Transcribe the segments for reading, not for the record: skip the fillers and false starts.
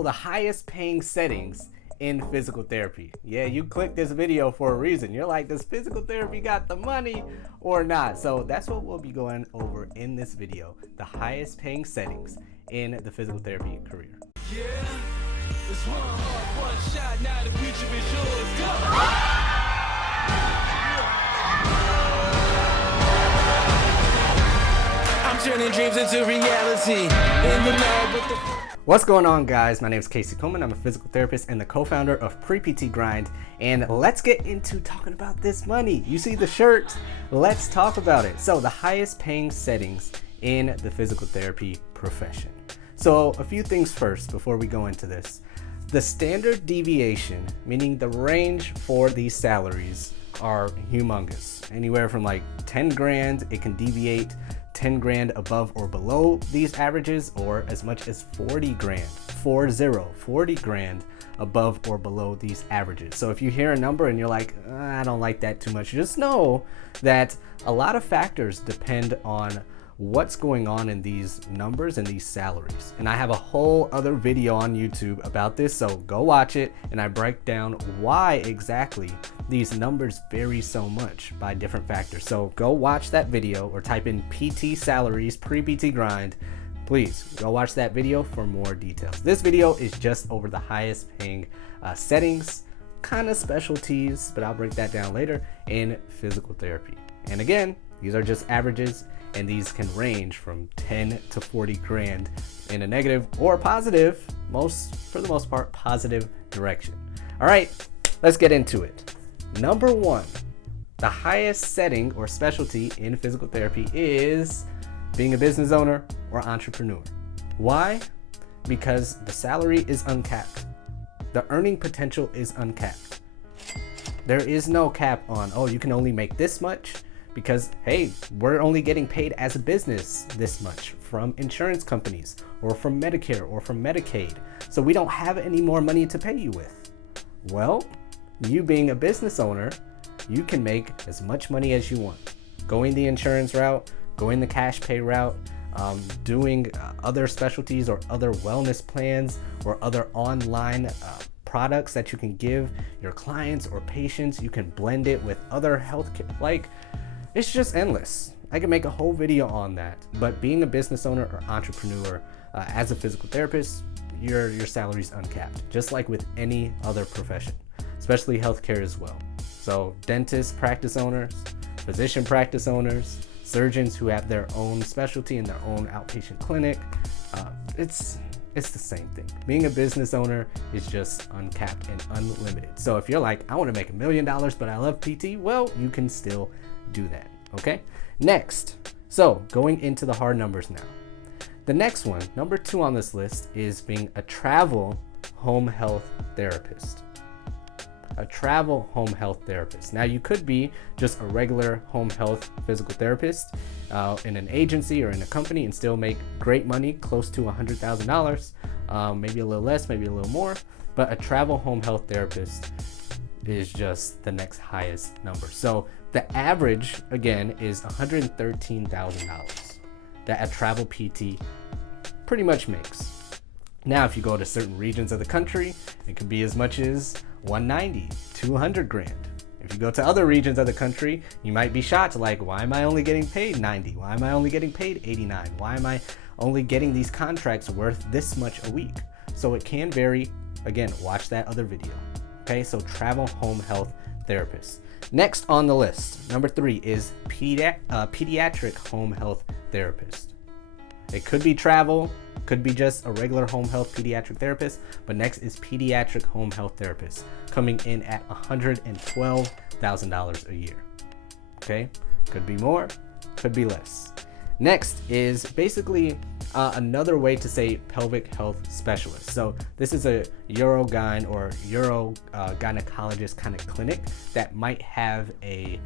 The highest paying settings in physical therapy. Yeah, you clicked this video for a reason. You're like, does physical therapy got the money or not? So that's what we'll be going over in this video, the highest paying settings in the physical therapy career. Yeah, it's one heart, one shot, now the future is yours. I'm turning dreams into reality in the lab with the... What's going on, guys? My name is Coleman. I'm a physical therapist and the co-founder of Pre-PT Grind, and let's get into talking about this money. You see the shirt? Let's talk about it. So the highest paying settings in the physical therapy profession. So a few things first before we go into this. The standard deviation, meaning the range for these salaries, are humongous. Anywhere from like 10 grand, it can deviate 10 grand above or below these averages, or as much as 40 grand, 40 grand above or below these averages. So if you hear a number and you're like, I don't like that too much, just know that a lot of factors depend on what's going on in these numbers and these salaries. And I have a whole other video on YouTube about this, so go watch it, and I break down why exactly these numbers vary so much by different factors. So go watch that video or type in PT salaries, pre-PT grind. Please go watch that video for more details. This video is just over the highest paying settings, kind of specialties, but I'll break that down later, in physical therapy. And again, these are just averages, and these can range from 10 to 40 grand in a negative or positive, for the most part, positive direction. All right, let's get into it. Number one, the highest setting or specialty in physical therapy is being a business owner or entrepreneur. Why? Because the salary is uncapped. The earning potential is uncapped. There is no cap on, oh, you can only make this much, because, hey, we're only getting paid as a business this much from insurance companies or from Medicare or from Medicaid. So we don't have any more money to pay you with. Well, you being a business owner, you can make as much money as you want. Going the insurance route, going the cash pay route, doing other specialties or other wellness plans or other online products that you can give your clients or patients. You can blend it with other healthcare, it's just endless. I can make a whole video on that. But being a business owner or entrepreneur as a physical therapist, your salary is uncapped, just like with any other profession, especially healthcare as well. So dentists, practice owners, physician practice owners, surgeons who have their own specialty and their own outpatient clinic, it's the same thing. Being a business owner is just uncapped and unlimited. So if you're like, I want to make $1 million, but I love PT, well, you can still do that. Okay, next, so going into the hard numbers now. The next one, number 2 on this list, is being a travel home health therapist. A travel home health therapist. Now, you could be just a regular home health physical therapist in an agency or in a company and still make great money, close to $100,000, maybe a little less, maybe a little more, but a travel home health therapist is just the next highest number. So the average, again, is $113,000 that a travel PT pretty much makes. Now, if you go to certain regions of the country, it can be as much as 190, 200 grand. If you go to other regions of the country, you might be shocked, like, why am I only getting paid 90? Why am I only getting paid 89? Why am I only getting these contracts worth this much a week? So it can vary. Again, watch that other video. Okay, so travel home health therapist. Next on the list, number 3 is pediatric home health therapist. It could be travel, could be just a regular home health pediatric therapist, but next is pediatric home health therapist, coming in at $112,000 a year. Okay, could be more, could be less. Next is basically another way to say pelvic health specialist. So this is a urogyn or urogynecologist kind of clinic that might have a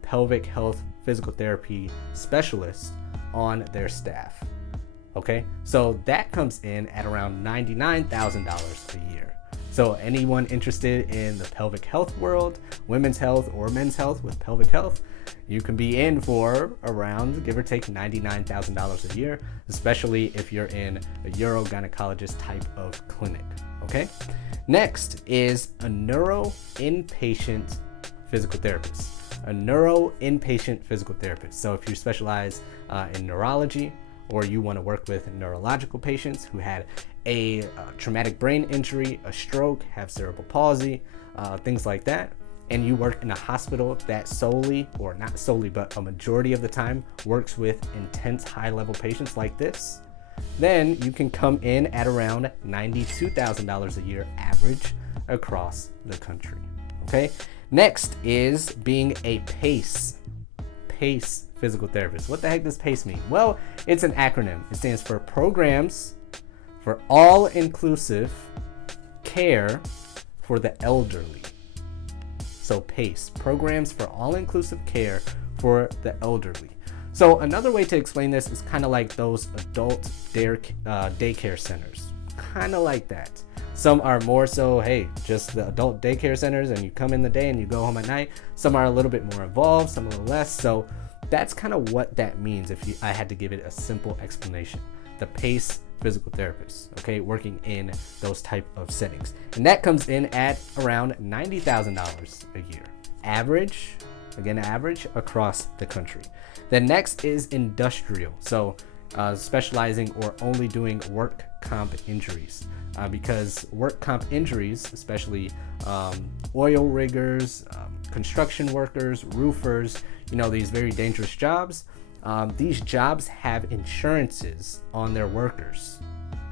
pelvic health physical therapy specialist on their staff. Okay, so that comes in at around $99,000 a year. So anyone interested in the pelvic health world, women's health or men's health with pelvic health, you can be in for around, give or take, $99,000 a year, especially if you're in a urogynecologist type of clinic, okay? Next is a neuro inpatient physical therapist. A neuro inpatient physical therapist. So if you specialize in neurology, or you want to work with neurological patients who had a traumatic brain injury, a stroke, have cerebral palsy, things like that, and you work in a hospital that solely, or not solely, but a majority of the time works with intense high-level patients like this, then you can come in at around $92,000 a year average across the country, okay? Next is being a PACE physical therapist. What the heck does PACE mean? Well, it's an acronym. It stands for Programs for All-Inclusive Care for the Elderly. So PACE, Programs for All-Inclusive Care for the Elderly. So another way to explain this is kind of like those adult daycare centers, kind of like that. Some are more so, hey, just the adult daycare centers and you come in the day and you go home at night. Some are a little bit more involved, some a little less. So that's kind of what that means if I had to give it a simple explanation. The PACE physical therapist, okay, working in those type of settings. And that comes in at around $90,000 a year. Average, again, average across the country. Then next is industrial. So specializing or only doing work comp injuries. Because work comp injuries, especially oil riggers, construction workers, roofers, you know, these very dangerous jobs, these jobs have insurances on their workers.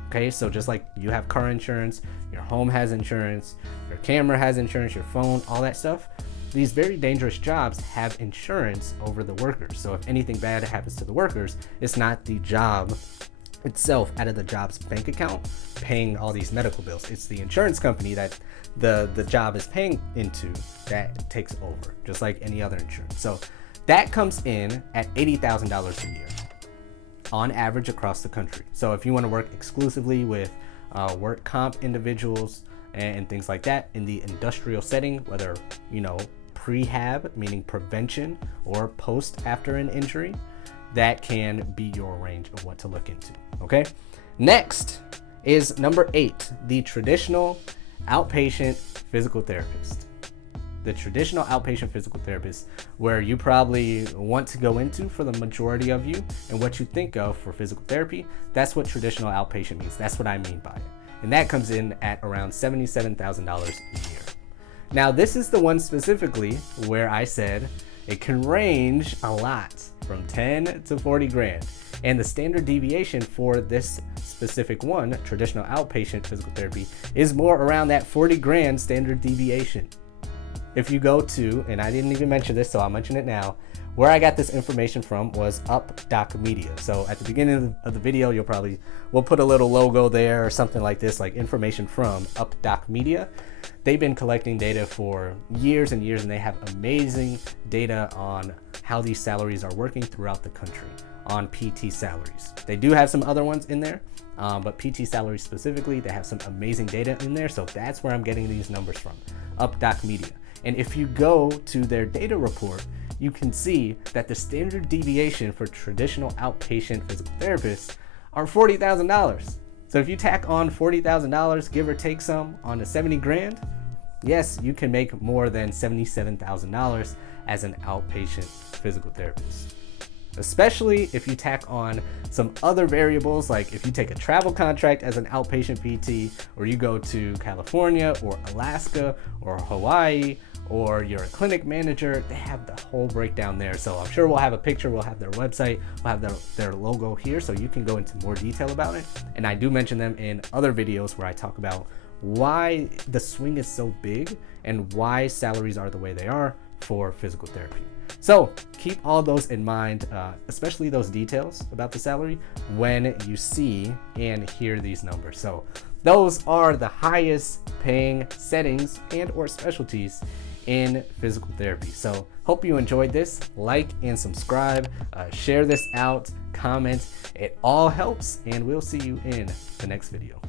Okay, so just like you have car insurance, your home has insurance, your camera has insurance, your phone, all that stuff, these very dangerous jobs have insurance over the workers. So if anything bad happens to the workers, it's not the job itself out of the job's bank account paying all these medical bills. It's the insurance company that the job is paying into that takes over, just like any other insurance. So that comes in at $80,000 a year on average across the country. So if you want to work exclusively with work comp individuals and things like that in the industrial setting, whether, you know, prehab, meaning prevention, or post after an injury, that can be your range of what to look into, okay? Next is number 8, the traditional outpatient physical therapist. The traditional outpatient physical therapist, where you probably want to go into for the majority of you, and what you think of for physical therapy, that's what traditional outpatient means. That's what I mean by it. And that comes in at around $77,000 a year. Now, this is the one specifically where I said it can range a lot from 10 to 40 grand. And the standard deviation for this specific one, traditional outpatient physical therapy, is more around that 40 grand standard deviation. If you go to, and I didn't even mention this, so I'll mention it now, where I got this information from was UpDoc Media. So at the beginning of the video, we'll put a little logo there or something like this, like information from UpDoc Media. They've been collecting data for years and years, and they have amazing data on how these salaries are working throughout the country on PT salaries. They do have some other ones in there, but PT salaries specifically, they have some amazing data in there. So that's where I'm getting these numbers from, UpDoc Media. And if you go to their data report, you can see that the standard deviation for traditional outpatient physical therapists are $40,000. So if you tack on $40,000, give or take some, on the 70 grand, yes, you can make more than $77,000 as an outpatient physical therapist. Especially if you tack on some other variables, like if you take a travel contract as an outpatient PT, or you go to California or Alaska or Hawaii, or you're a clinic manager, they have the whole breakdown there. So I'm sure we'll have a picture, we'll have their website, we'll have their logo here, so you can go into more detail about it. And I do mention them in other videos where I talk about why the swing is so big and why salaries are the way they are for physical therapy. So keep all those in mind, especially those details about the salary when you see and hear these numbers. So those are the highest paying settings and or specialties in physical therapy. So hope you enjoyed this. Like and subscribe, share this out, comment. It all helps, and we'll see you in the next video.